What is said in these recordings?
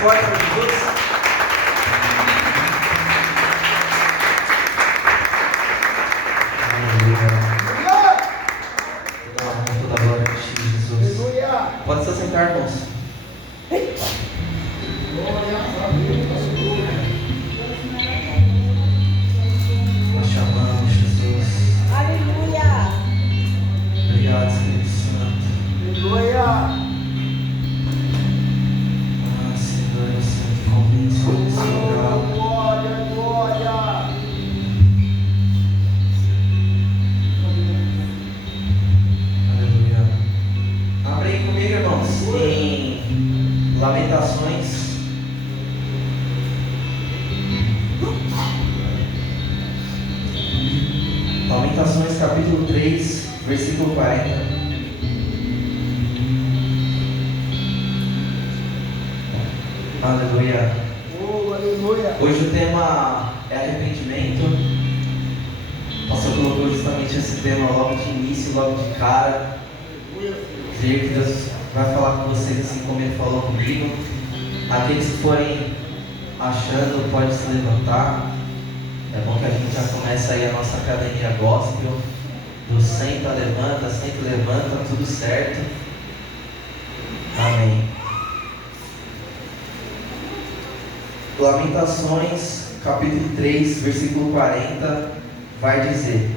forte para Jesus. Toda glória para ti, Jesus. Pode se sentar, irmãos. Nós te amamos, Jesus. Aleluia. Obrigado, Espírito Santo. Aleluia. Senhor, eu sempre convenço nesse lugar. Glória, glória. Aleluia. Abre aí comigo, irmãos, em Lamentações. Lamentações, capítulo 3, versículo 40. Aleluia. Oh, aleluia. Hoje o tema é arrependimento. O pastor colocou justamente esse tema logo de início, logo de cara. Creio que Deus vai falar com vocês assim como Ele falou comigo. Aqueles que forem achando, podem se levantar. É bom que a gente já comece aí a nossa academia gospel. Do senta, levanta, tudo certo. Amém. Lamentações, capítulo 3, versículo 40, vai dizer: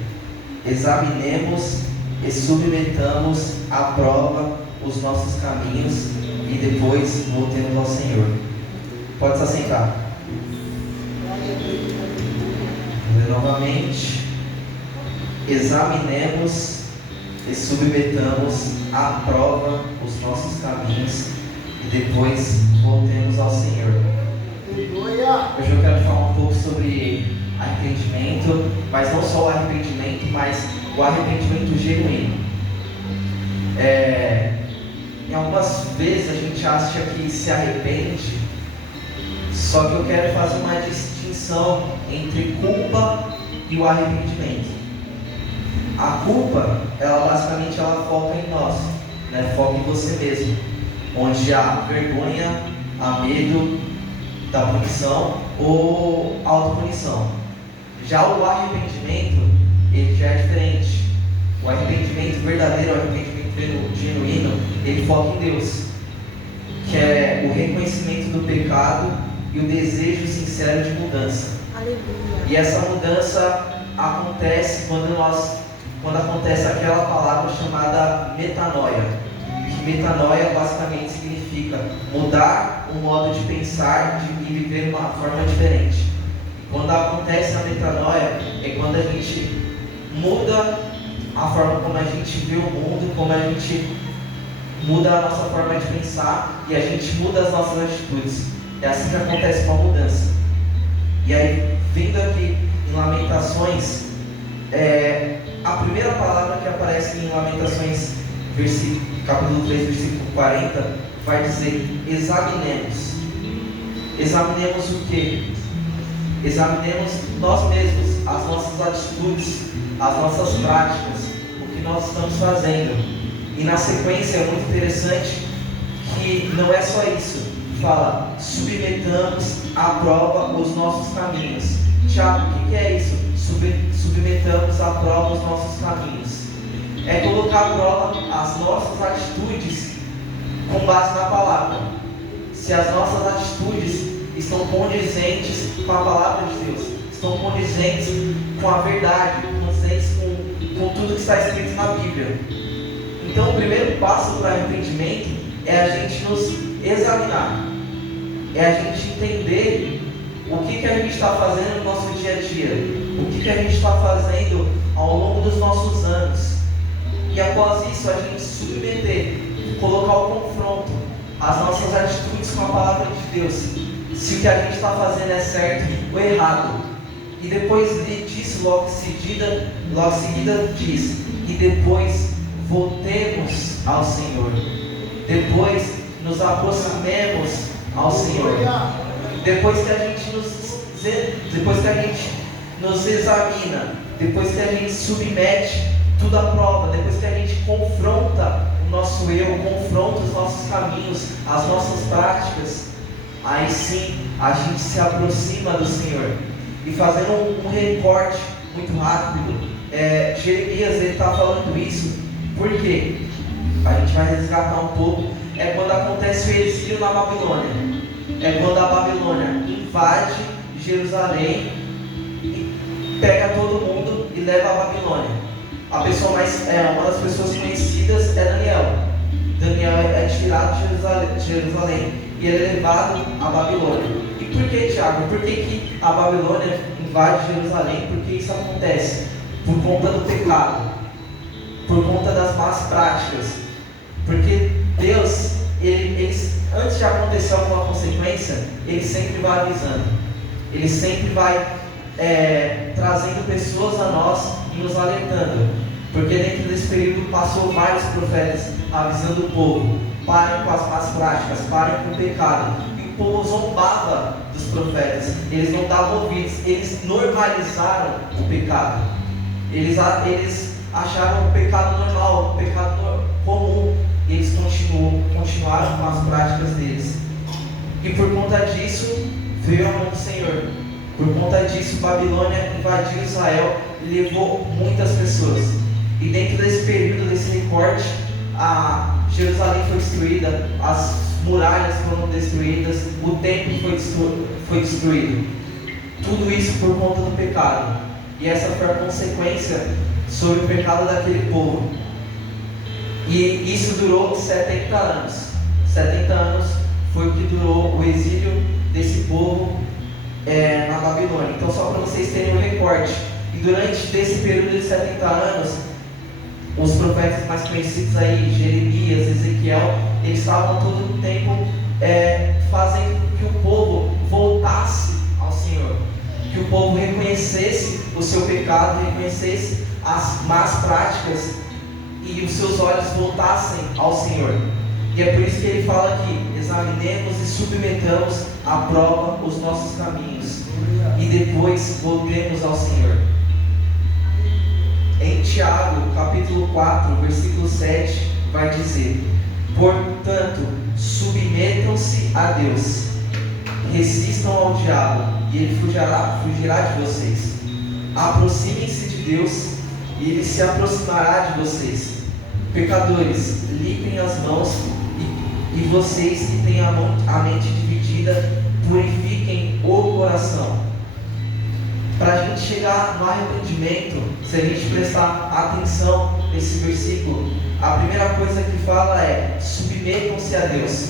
examinemos e submetamos à prova os nossos caminhos e depois voltemos ao Senhor. Pode se assentar. Vou ler novamente. Examinemos e submetamos à prova os nossos caminhos e depois voltemos ao Senhor. Hoje eu quero falar um pouco sobre arrependimento, mas não só o arrependimento, mas o arrependimento genuíno. Em algumas vezes a gente acha que se arrepende, só que eu quero fazer uma distinção entre culpa e o arrependimento. A culpa, ela basicamente foca em nós, né? Foca em você mesmo, onde há vergonha, há medo da punição ou autopunição. Já o arrependimento, ele já é diferente. O arrependimento verdadeiro, o arrependimento genuíno, ele foca em Deus, que é o reconhecimento do pecado e o desejo sincero de mudança. Aleluia. E essa mudança acontece quando acontece aquela palavra chamada metanoia. Que metanoia basicamente significa mudar o modo de pensar e viver uma forma diferente. E quando acontece a metanoia, é quando a gente muda a forma como a gente vê o mundo, como a gente muda a nossa forma de pensar e a gente muda as nossas atitudes. É assim que acontece uma mudança. E aí, vindo aqui em Lamentações, a primeira palavra que aparece em Lamentações, capítulo 3, versículo 40, vai dizer: examinemos. Examinemos o quê? Examinemos nós mesmos, as nossas atitudes, as nossas práticas, o que nós estamos fazendo. E na sequência é muito interessante que não é só isso. Fala: submetamos à prova os nossos caminhos. Tiago, o que é isso? Submetamos à prova os nossos caminhos. É colocar à prova as nossas atitudes com base na palavra. Se as nossas atitudes estão condizentes com a palavra de Deus, estão condizentes com a verdade, condizentes com tudo que está escrito na Bíblia. Então o primeiro passo para o arrependimento é a gente nos examinar, é a gente entender o que a gente está fazendo no nosso dia a dia, o que a gente está fazendo ao longo dos nossos anos. E após isso a gente submeter, colocar o confronto, as nossas atitudes com a palavra de Deus, se o que a gente está fazendo é certo ou errado. E depois disso, logo em seguida diz: e depois voltemos ao Senhor. Depois nos aproximemos ao Senhor. Depois que a gente nos examina, depois que a gente submete tudo à prova, depois que a gente confronta o nosso eu, confronta os nossos caminhos, as nossas práticas, aí sim a gente se aproxima do Senhor. E fazendo um recorte muito rápido, Jeremias está falando isso, porque a gente vai resgatar um pouco, é quando acontece o exílio na Babilônia, é quando a Babilônia invade Jerusalém e pega todo mundo e leva a Babilônia. Uma das pessoas conhecidas é Daniel. Daniel é tirado de Jerusalém e ele é levado à Babilônia. E por que, Tiago? Por que a Babilônia invade Jerusalém? Por que isso acontece? Por conta do pecado, por conta das más práticas. Porque Deus, antes de acontecer alguma consequência, Ele sempre vai avisando. Ele sempre vai trazendo pessoas a nós e nos alertando. Porque dentro desse período passou vários profetas avisando o povo: parem com as más práticas, parem com o pecado. E o povo zombava dos profetas, eles não davam ouvidos, eles normalizaram o pecado. Eles acharam o pecado normal, o pecado comum, e eles continuaram com as práticas deles. E por conta disso veio a mão do Senhor. Por conta disso, Babilônia invadiu Israel e levou muitas pessoas. E dentro desse período, desse recorte, a Jerusalém foi destruída, as muralhas foram destruídas, o templo foi destruído. Tudo isso por conta do pecado. E essa foi a consequência sobre o pecado daquele povo. E isso durou 70 anos. 70 anos foi o que durou o exílio desse povo na Babilônia. Então, só para vocês terem um recorte. E durante esse período de 70 anos, os profetas mais conhecidos aí, Jeremias, Ezequiel, eles estavam todo o tempo fazendo com que o povo voltasse ao Senhor, que o povo reconhecesse o seu pecado, reconhecesse as más práticas e os seus olhos voltassem ao Senhor. E é por isso que ele fala aqui: examinemos e submetamos à prova os nossos caminhos e depois voltemos ao Senhor. Em Tiago, capítulo 4, versículo 7, vai dizer: portanto, submetam-se a Deus, resistam ao diabo, e ele fugirá de vocês. Aproximem-se de Deus, e ele se aproximará de vocês. Pecadores, limpem as mãos, e vocês que têm a mente dividida, purifiquem o coração. Para a gente chegar no arrependimento, se a gente prestar atenção nesse versículo, a primeira coisa que fala é: submetam-se a Deus.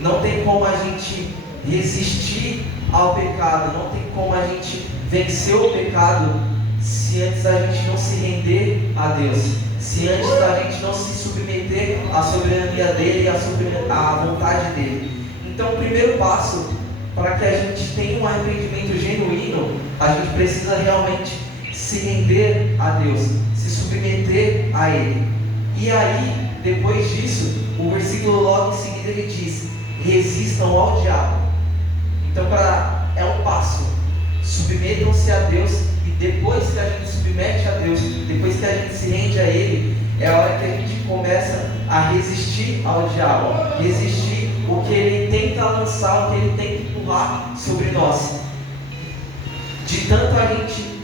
Não tem como a gente resistir ao pecado, não tem como a gente vencer o pecado se antes a gente não se render a Deus, se antes a gente não se submeter à soberania dele e à vontade dele. Então, o primeiro passo para que a gente tenha um arrependimento genuíno, a gente precisa realmente se render a Deus, se submeter a Ele. E aí, depois disso, o versículo logo em seguida ele diz: resistam ao diabo. Então, é um passo: submetam-se a Deus, e depois que a gente submete a Deus, depois que a gente se rende a Ele, é a hora que a gente começa a resistir ao diabo, resistir o que ele tenta lançar, o que ele tenta empurrar sobre nós. De tanto a gente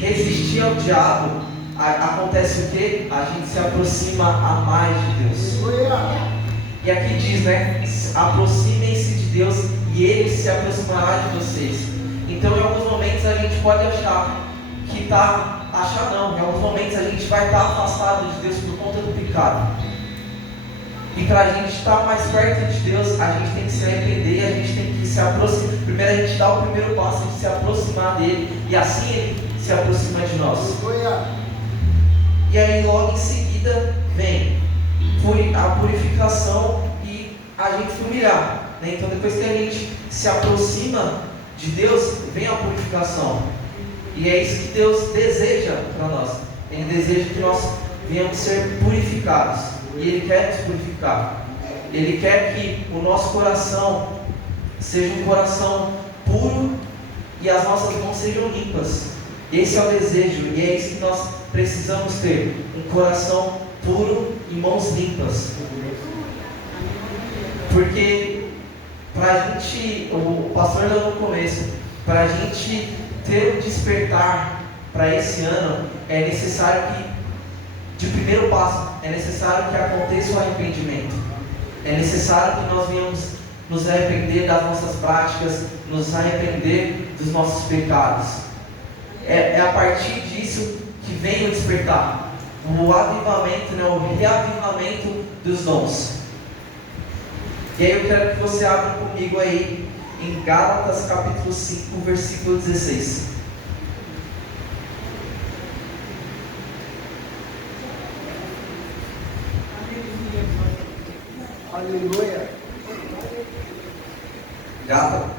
resistir ao diabo, acontece o que? A gente se aproxima a mais de Deus. E aqui diz, né? Aproximem-se de Deus e Ele se aproximará de vocês. Então, em alguns momentos a gente pode achar que em alguns momentos a gente vai estar afastado de Deus por conta do pecado. E para a gente estar mais perto de Deus, a gente tem que se arrepender e a gente tem que se aproximar. Primeiro a gente dá o primeiro passo de se aproximar dele, e assim ele se aproxima de nós. E aí logo em seguida vem a purificação e a gente se humilhar, né? Então depois que a gente se aproxima de Deus, vem a purificação. E é isso que Deus deseja para nós. Ele deseja que nós venhamos ser purificados. E Ele quer nos purificar. Ele quer que o nosso coração seja um coração puro e as nossas mãos sejam limpas. Esse é o desejo e é isso que nós precisamos ter: um coração puro e mãos limpas. Porque para a gente, o pastor deu no começo, para a gente ter um despertar para esse ano, é necessário que, de primeiro passo, é necessário que aconteça o arrependimento. É necessário que nós venhamos nos arrepender das nossas práticas, nos arrepender dos nossos pecados. É a partir disso que vem o despertar, o avivamento, né, o reavivamento dos dons. E aí eu quero que você abra comigo aí em Gálatas capítulo 5, versículo 16. Aleluia.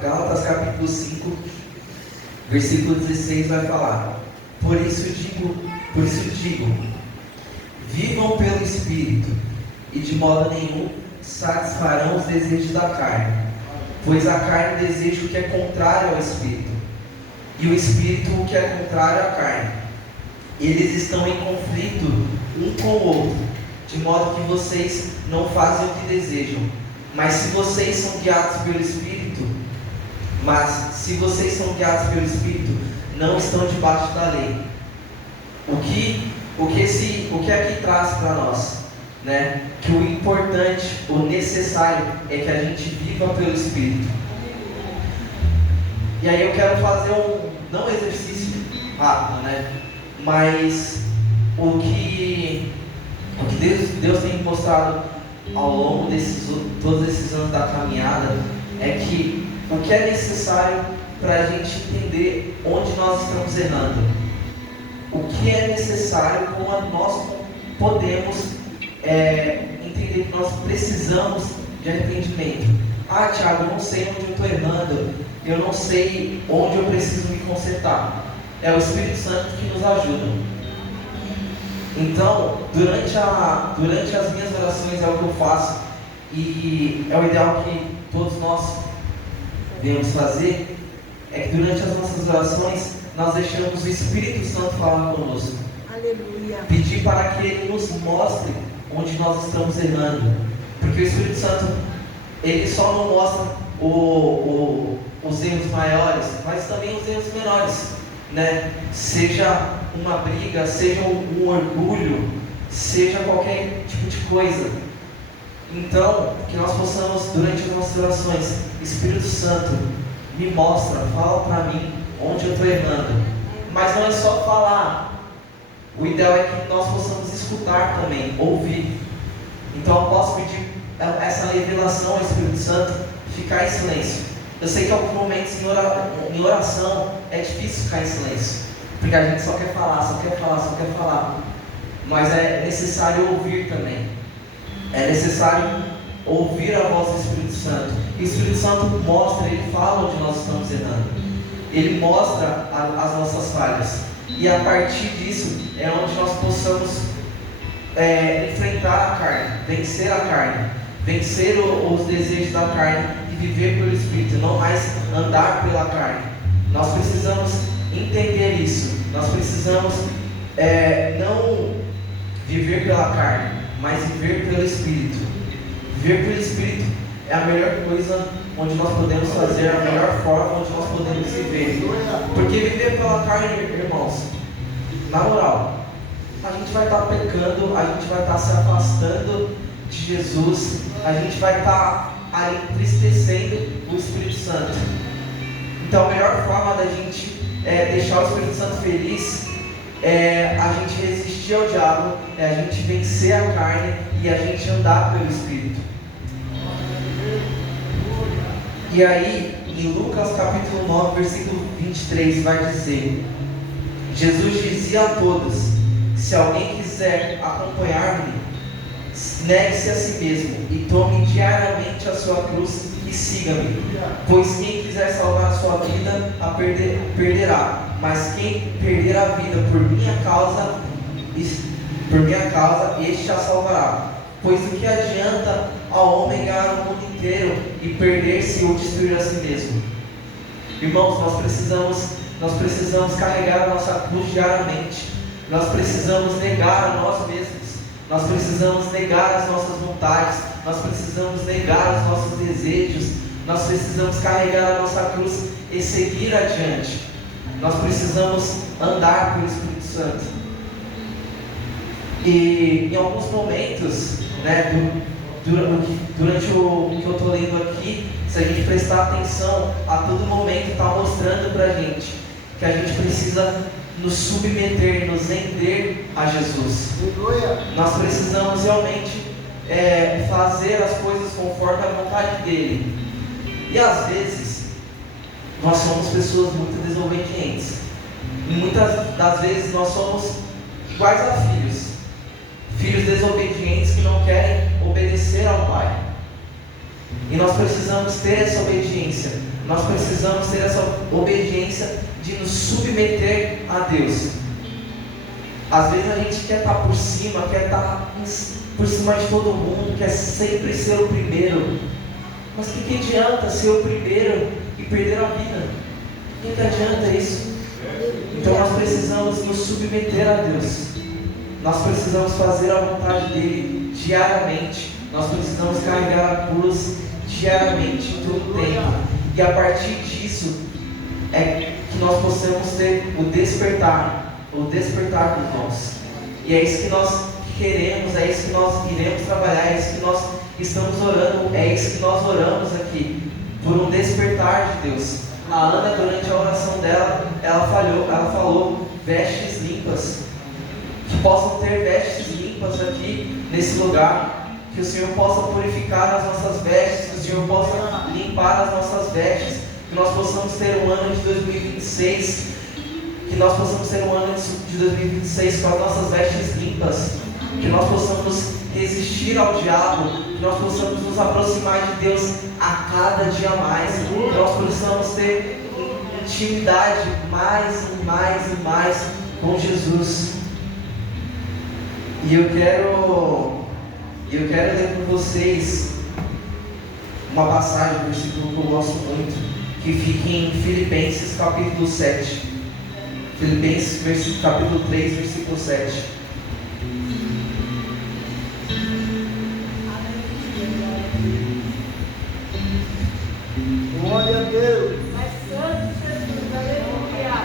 Gálatas capítulo 5, versículo 16 vai falar: Por isso digo, vivam pelo Espírito, e de modo nenhum satisfarão os desejos da carne, pois a carne deseja o que é contrário ao Espírito, e o Espírito o que é contrário à carne. Eles estão em conflito um com o outro, de modo que vocês não fazem o que desejam. Mas se vocês são guiados pelo Espírito, não estão debaixo da lei. O que aqui traz para nós, né? Que o importante, o necessário é que a gente viva pelo Espírito. E aí eu quero fazer não um exercício rápido, né? Mas o que Deus tem mostrado ao longo todos esses anos da caminhada é que o que é necessário para a gente entender onde nós estamos errando, o que é necessário, como nós podemos entender que nós precisamos de arrependimento. Tiago, eu não sei onde eu estou errando, eu não sei onde eu preciso me consertar. É o Espírito Santo que nos ajuda. Então, durante as minhas orações é o que eu faço, e é o ideal que todos nós devemos fazer, é que durante as nossas orações nós deixamos o Espírito Santo falar conosco. Aleluia. Pedir para que Ele nos mostre onde nós estamos errando, porque o Espírito Santo, Ele só não mostra os erros maiores, mas também os erros menores, né? Seja uma briga, seja um orgulho, seja qualquer tipo de coisa. Então, que nós possamos, durante as nossas orações, Espírito Santo, me mostra, fala para mim onde eu estou errando. Mas não é só falar, o ideal é que nós possamos escutar também, ouvir. Então eu posso pedir essa revelação ao Espírito Santo, ficar em silêncio. Eu sei que em alguns momentos em oração é difícil ficar em silêncio, porque a gente só quer falar. Mas é necessário ouvir também. É necessário ouvir a voz do Espírito Santo. E o Espírito Santo mostra, ele fala onde nós estamos errando. Ele mostra as nossas falhas. E a partir disso é onde nós possamos enfrentar a carne, vencer a carne, vencer os desejos da carne e viver pelo Espírito, não mais andar pela carne. Nós precisamos entender isso. Nós precisamos não viver pela carne, mas viver pelo Espírito. Viver pelo Espírito é a melhor coisa onde nós podemos fazer, a melhor forma onde nós podemos viver. Porque viver pela carne, irmãos, na moral, a gente vai estar pecando, a gente vai estar se afastando de Jesus, a gente vai estar ali entristecendo o Espírito Santo. Então a melhor forma da gente deixar o Espírito Santo feliz é a gente resistir ao diabo, é a gente vencer a carne e a gente andar pelo Espírito. E aí, em Lucas capítulo 9, versículo 23, vai dizer: Jesus dizia a todos: se alguém quiser acompanhar-me, negue-se a si mesmo e tome diariamente a sua cruz e siga-me. Pois quem quiser salvar a sua vida, a perderá. Mas quem perder a vida por minha causa, este a salvará. Pois o que adianta ao homem ganhar o mundo inteiro e perder-se ou destruir a si mesmo? Irmãos, nós precisamos carregar a nossa cruz diariamente. Nós precisamos negar a nós mesmos. Nós precisamos negar as nossas vontades. Nós precisamos negar os nossos desejos. Nós precisamos carregar a nossa cruz e seguir adiante. Nós precisamos andar pelo Espírito Santo. E em alguns momentos, né, durante o que eu estou lendo aqui, se a gente prestar atenção, a todo momento está mostrando para a gente que a gente precisa nos submeter, nos render a Jesus. Nós precisamos realmente fazer as coisas conforme a vontade dele. E às vezes nós somos pessoas muito desobedientes. E muitas das vezes nós somos iguais a filhos desobedientes que não querem obedecer ao Pai. E nós precisamos ter essa obediência. Nós precisamos ter essa obediência de nos submeter a Deus. Às vezes a gente quer estar por cima, quer estar por cima de todo mundo, quer sempre ser o primeiro. Mas o que adianta ser o primeiro e perder a vida? O que adianta isso? Então nós precisamos nos submeter a Deus. Nós precisamos fazer a vontade dele diariamente. Nós precisamos carregar a cruz diariamente, todo o tempo. E a partir disso é que nós possamos ter o despertar dos dons. E é isso que nós queremos, é isso que nós iremos trabalhar, é isso que nós estamos orando, é isso que nós oramos aqui, por um despertar de Deus. A Ana, durante a oração dela, ela falou vestes limpas. Que possam ter vestes limpas aqui nesse lugar, que o Senhor possa purificar as nossas vestes, que o Senhor possa limpar as nossas vestes, que nós possamos ter um ano de 2026, que nós possamos ter um ano de 2026 com as nossas vestes limpas, que nós possamos resistir ao diabo, que nós possamos nos aproximar de Deus a cada dia mais, que nós possamos ter intimidade mais e mais e mais com Jesus. E eu quero ler com vocês uma passagem, um versículo que eu gosto muito, que fica em Filipenses capítulo 7. Filipenses capítulo 3, versículo 7. Glória a Deus. Mas Santo Jesus, aleluia.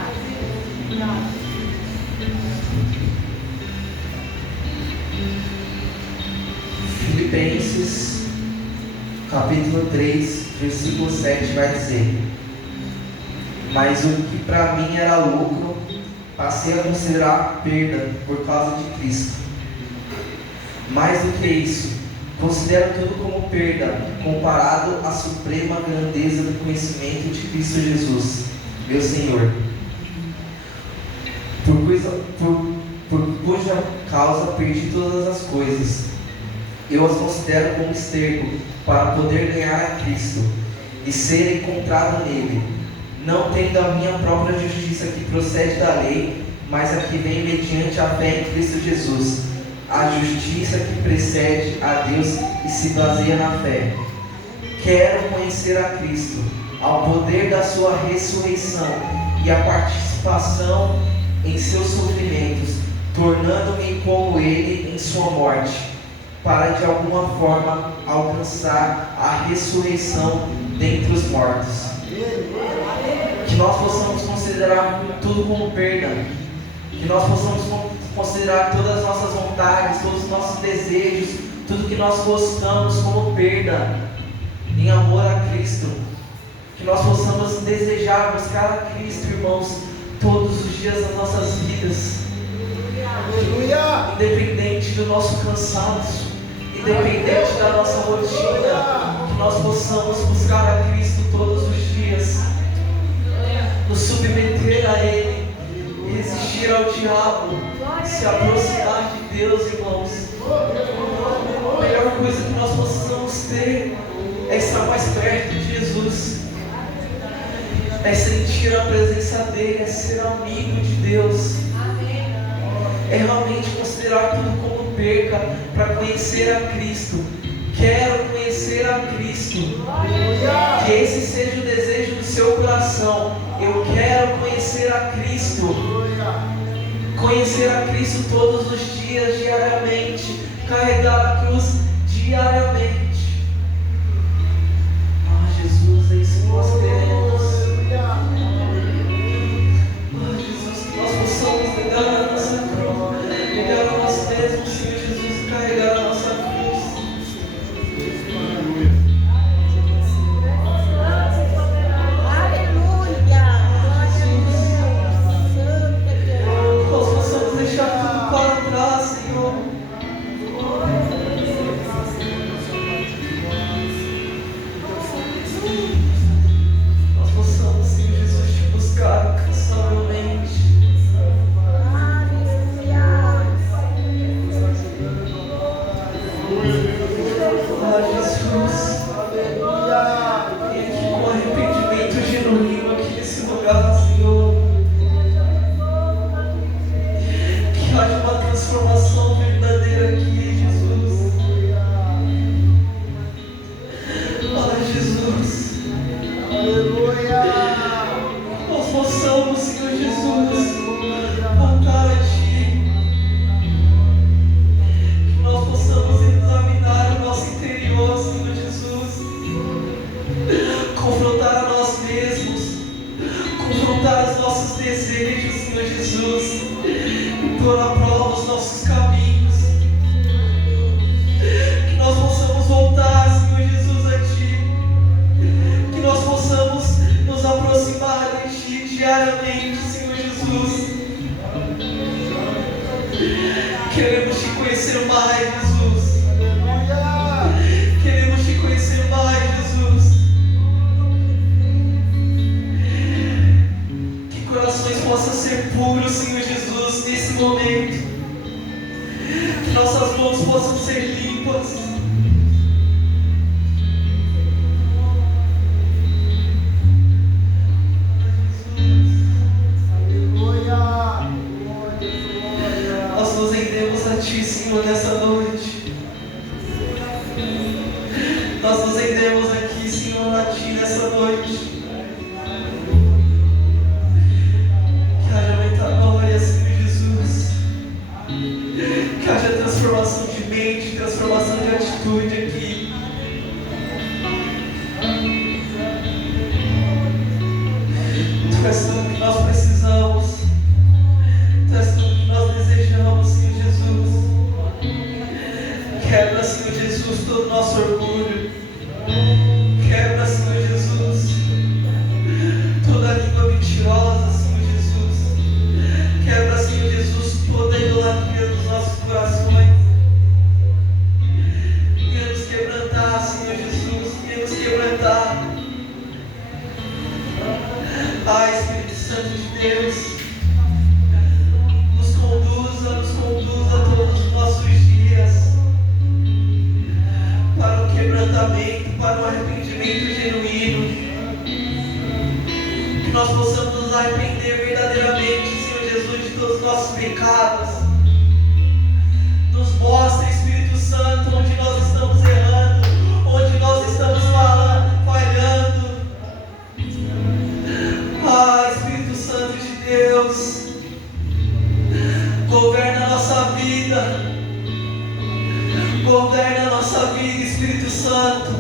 Filipenses capítulo 3, versículo 7 vai dizer: mas o que para mim era lucro, passei a considerar perda por causa de Cristo. Mais do que isso, considero tudo como perda, comparado à suprema grandeza do conhecimento de Cristo Jesus, meu Senhor, por cuja causa perdi todas as coisas. Eu as considero como esterco para poder ganhar a Cristo e ser encontrado nele, não tendo a minha própria justiça que procede da lei, mas a que vem mediante a fé em Cristo Jesus, a justiça que precede a Deus e se baseia na fé. Quero conhecer a Cristo, ao poder da sua ressurreição e a participação em seus sofrimentos, tornando-me como ele em sua morte, para de alguma forma alcançar a ressurreição dentre os mortos. Que nós possamos considerar tudo como perda, que nós possamos considerar todas as nossas vontades, todos os nossos desejos, tudo que nós gostamos como perda, em amor a Cristo. Que nós possamos desejar buscar a Cristo, irmãos, todos os dias das nossas vidas. Aleluia. Independente do nosso cansaço, independente da nossa rotina, que nós possamos buscar a Cristo todos os dias, nos submeter a Ele, resistir ao diabo, se aproximar de Deus, irmãos. A melhor coisa que nós possamos ter é estar mais perto de Jesus, é sentir a presença dEle, é ser amigo de Deus, é realmente considerar tudo como perca para conhecer a Cristo. Quero conhecer a Cristo. Que esse seja o desejo do seu coração. Eu quero conhecer a Cristo. Conhecer a Cristo todos os dias, diariamente. Carregar a cruz diariamente. Ah, Jesus. Ah, Senhor, que haja uma transformação verdadeira aqui, Jesus. Ah, Jesus. Aleluia. Nós possamos, Senhor Jesus, voltar a Ti. Que nós possamos examinar o nosso interior, Senhor Jesus. Confrontar a nós mesmos. Confrontar os nossos desejos, Senhor Jesus. E pôr à prova os nossos caminhos. Que nós possamos voltar, Senhor Jesus, a Ti. Que nós possamos nos aproximar de Ti diariamente, Senhor Jesus. Queremos Te conhecer mais, Jesus. Queremos Te conhecer mais, Jesus. Que corações possam ser puros, Senhor Jesus, nesse momento. Que nossas mãos possam ser limpas. Nós nos rendemos a Ti, Senhor, nessa noite. Nós nos rendemos aqui, Senhor, a Ti nessa noite. Que haja metanoia, Senhor Jesus. Que haja transformação de mente, transformação de atitude aqui. Tu és tudo que nós precisamos. Tu és tudo que nós desejamos, Senhor Jesus. Quebra, Senhor Jesus, todo o nosso orgulho. Quebra, Senhor Jesus, toda a língua mentirosa, Senhor Jesus. Quebra, Senhor Jesus, toda a idolatria dos nossos corações. Venha nos quebrantar, Senhor Jesus. Venha nos quebrantar. Ai, Espírito Santo de Deus, nos conduza todos os nossos dias para o quebrantamento, para o arrependimento genuíno. Que nós possamos nos arrepender verdadeiramente, Senhor Jesus, de todos os nossos pecados. Nos mostre, Espírito Santo, onde nós estamos errando, onde nós estamos falhando. Ah, Espírito Santo de Deus, governa a nossa vida. Governa a nossa vida, Espírito Santo.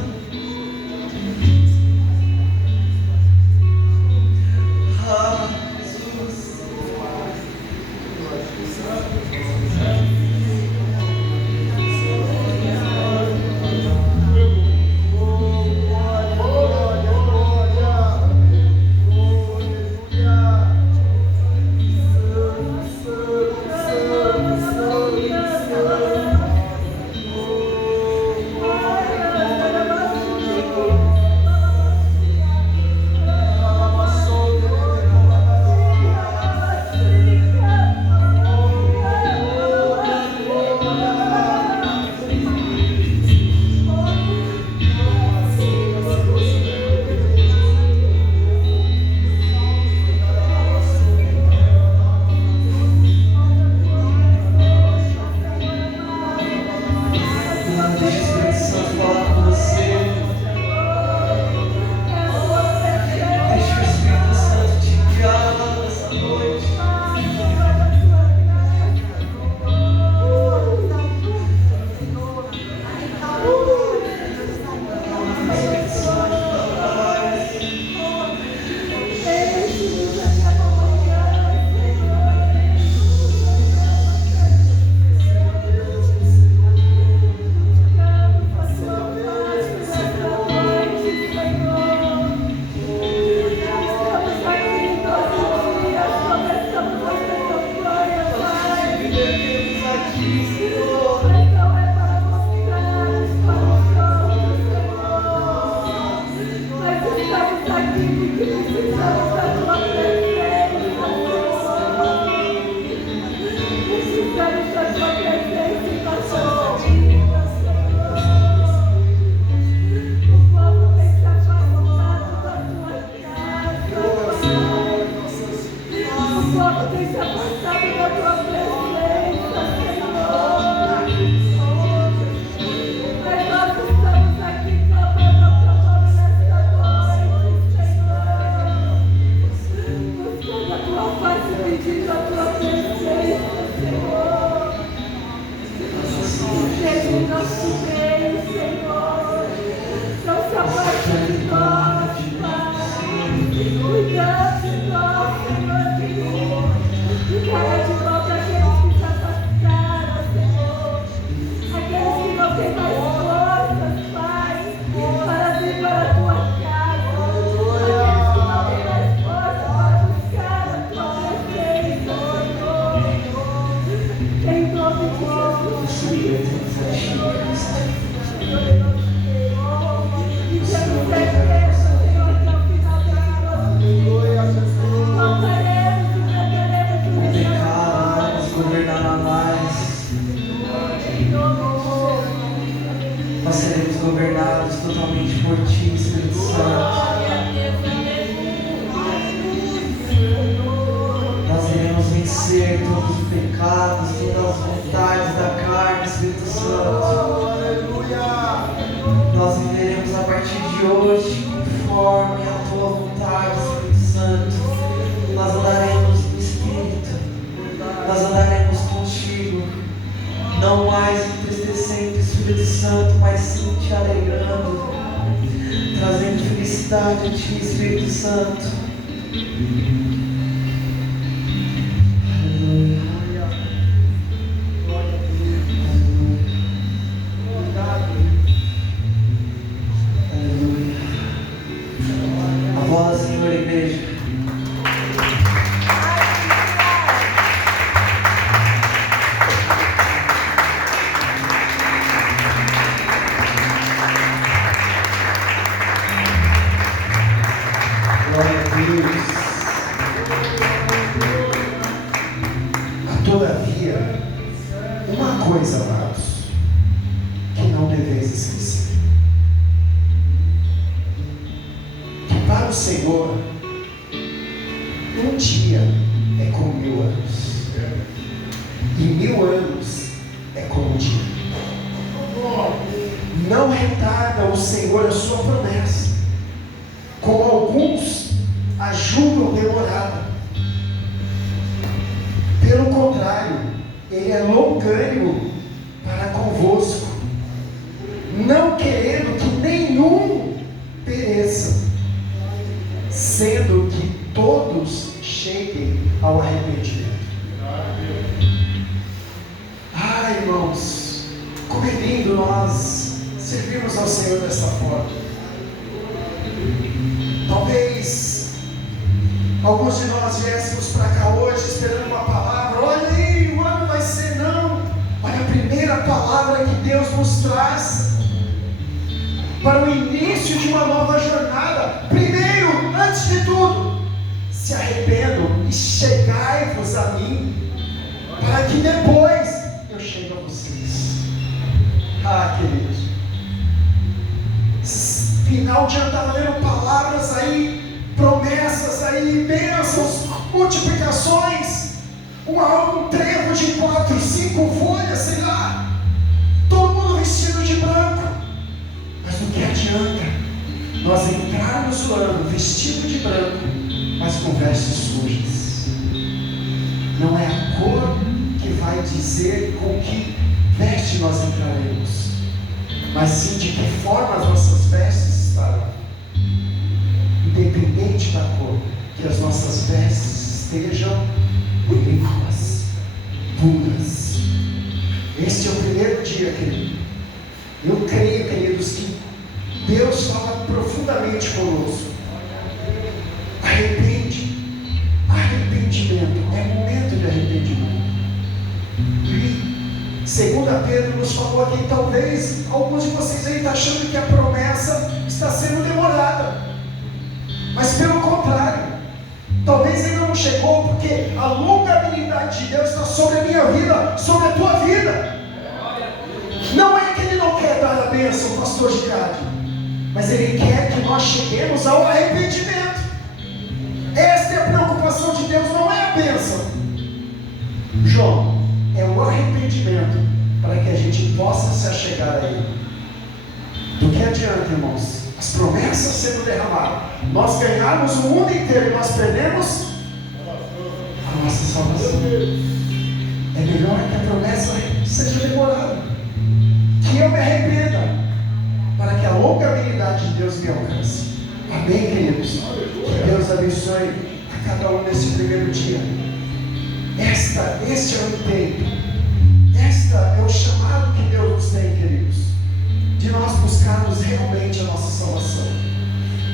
Ah, Jesus. sinto a tua presença, Senhor. Esteja em nosso meio, Senhor. Não se aparte de nós, Pai. Cuidando de nós, Senhor. E traga de volta aqueles que se afastaram, Senhor. Aqueles que não têm mais forças, Pai, para vir para a tua casa. Aqueles que não têm mais força para buscar a tua presença, Senhor. Em nome de Jesus. E temos certeza, Senhor, que ao final dessa noite, voltaremos e cantaremos o O hino da pecado não nos governará mais. Nós seremos governados totalmente por Ti, Espírito Santo. Nós iremos vencer todos os pecados, todas as vontades da carne, Espírito Santo. Nós viveremos a partir de hoje conforme a Tua vontade, Espírito Santo. Nós andaremos no Espírito. Nós andaremos contigo. Não mais entristecendo, Espírito Santo, mas sim te alegrando, trazendo felicidade a Ti, Espírito Santo. Aleluia. A voz, Senhor, igreja. Glória a Deus. Todavia, uma coisa, amados, que não deveis esquecer: que para o Senhor, um dia é como 1000 anos, e 1000 anos é como um dia. Não retarda o Senhor a sua promessa, como alguns a julgam demorada. Pelo contrário, Ele é longânimo para convosco, não querendo que nenhum pereça, sendo que todos cheguem ao arrependimento. Ah, irmãos, como é lindo nós servirmos ao Senhor dessa forma. Talvez alguns de nós viéssemos para cá hoje esperando uma palavra. Olha aí, o ano vai ser não. Olha a primeira palavra que Deus nos traz para o início de uma nova jornada. Primeiro, antes de tudo, se arrependam e chegai-vos a mim, para que depois eu chegue a vocês. Ah, queridos, final de ano estava lendo palavras aí, promessas aí, bênçãos, multiplicações, um trevo de 4, 5 folhas, sei lá, todo mundo vestido de branco. Mas do que adianta nós entrarmos no ano vestido de branco, mas com vestes sujas? Não é a cor que vai dizer com que veste nós entraremos, mas sim de que forma as nossas vestes estarão. Independente da cor, que as nossas vestes estejam limpas, puras. Este é o primeiro dia, querido. Eu creio, queridos, que Deus fala profundamente conosco. Arrependimento, é momento de arrependimento. E 2 Pedro nos falou aqui, talvez alguns de vocês aí estão achando que a promessa está sendo demorada, mas pelo contrário, talvez ainda não chegou, porque a longanimidade de Deus está sobre a minha vida, sobre a tua vida. Não é que Ele não quer dar a bênção, pastor Gigade, mas Ele quer que nós cheguemos ao arrependimento. Esta é a preocupação de Deus, não é a bênção, João, é o arrependimento, para que a gente possa se achegar a Ele. Do que adianta, irmãos, as promessas sendo derramadas, nós ganharmos o mundo inteiro e nós perdemos a nossa salvação. É melhor que a promessa seja demorada, que eu me arrependa, para que a longanimidade de Deus me alcance. Amém, queridos? Que Deus abençoe a cada um nesse primeiro dia. Este é o tempo. Este é o chamado que Deus nos tem, queridos, de nós buscarmos realmente a nossa salvação.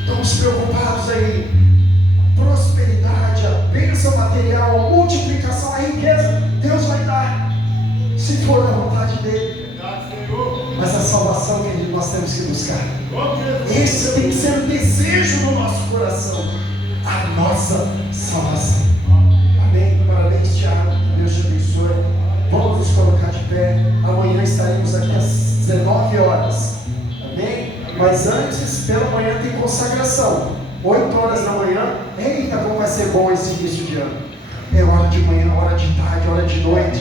Estamos preocupados aí, a prosperidade, a bênção material, a multiplicação, a riqueza, Deus vai dar, se for da vontade dEle. Mas a salvação, querido, nós temos que buscar. Esse tem que ser o desejo do nosso coração, a nossa salvação. Amém? Parabéns, Tiago, que Deus te abençoe. Vamos nos colocar de pé. Amanhã estaremos aqui às 19 horas. Amém? Mas antes, pela manhã tem consagração. 8 horas da manhã. Eita, como vai ser bom esse início de ano. É hora de manhã, hora de tarde, hora de noite.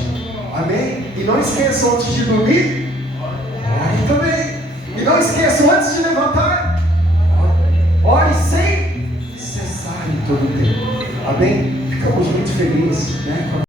Amém? E não esqueçam, antes de dormir, ore também. E não esqueçam, antes de levantar, ore sem cessar em todo o tempo. Amém? Ficamos muito felizes, né?